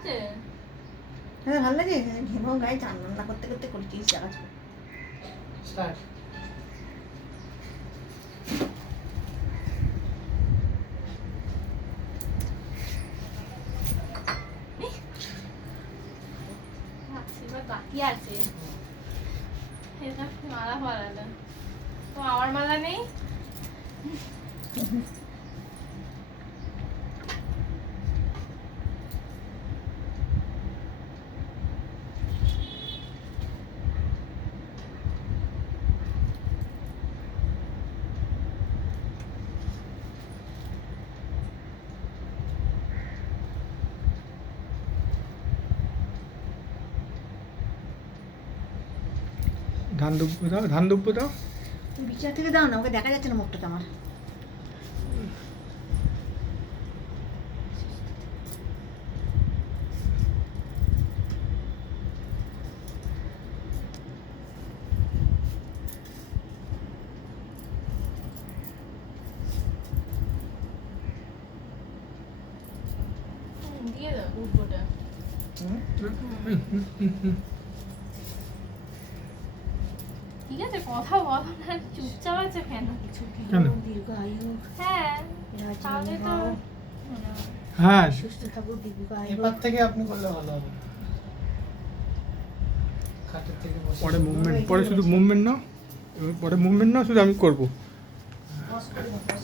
আছে? হ্যাঁ ভালো লাগে। ঘেমো গায়ে, চান রান্না করতে করতে করছিস জায়গা ছিল। স্টার্ট। এবার বাকি আছে। এটা মালা পরালো। তো আমার মালা নেই? ধান দুব্বো দাও, ধান দুব্বো দাও। তুমি বিছানা থেকে দাও না, ওকে দেখা যাচ্ছে না মুখটা তো আমার। দিয়ে দাও উঠবোটা। ঠিক আছে, কথা বলো না, চুপচাপ আছে কেন? কেন? দীর্ঘ আয়ু, হ্যাঁ, রাজীব তাহলে তো হও, হ্যাঁ সুস্থ থাকো, দীর্ঘ আয়ু। এবার থেকে আপনি করলে ভালো হবে। খাটের থেকে বসে পরে মুভমেন্ট, পরে শুধু মুভমেন্ট নাও, পরে মুভমেন্ট নাও, শুধু আমি করবো। বস করে দাও, বস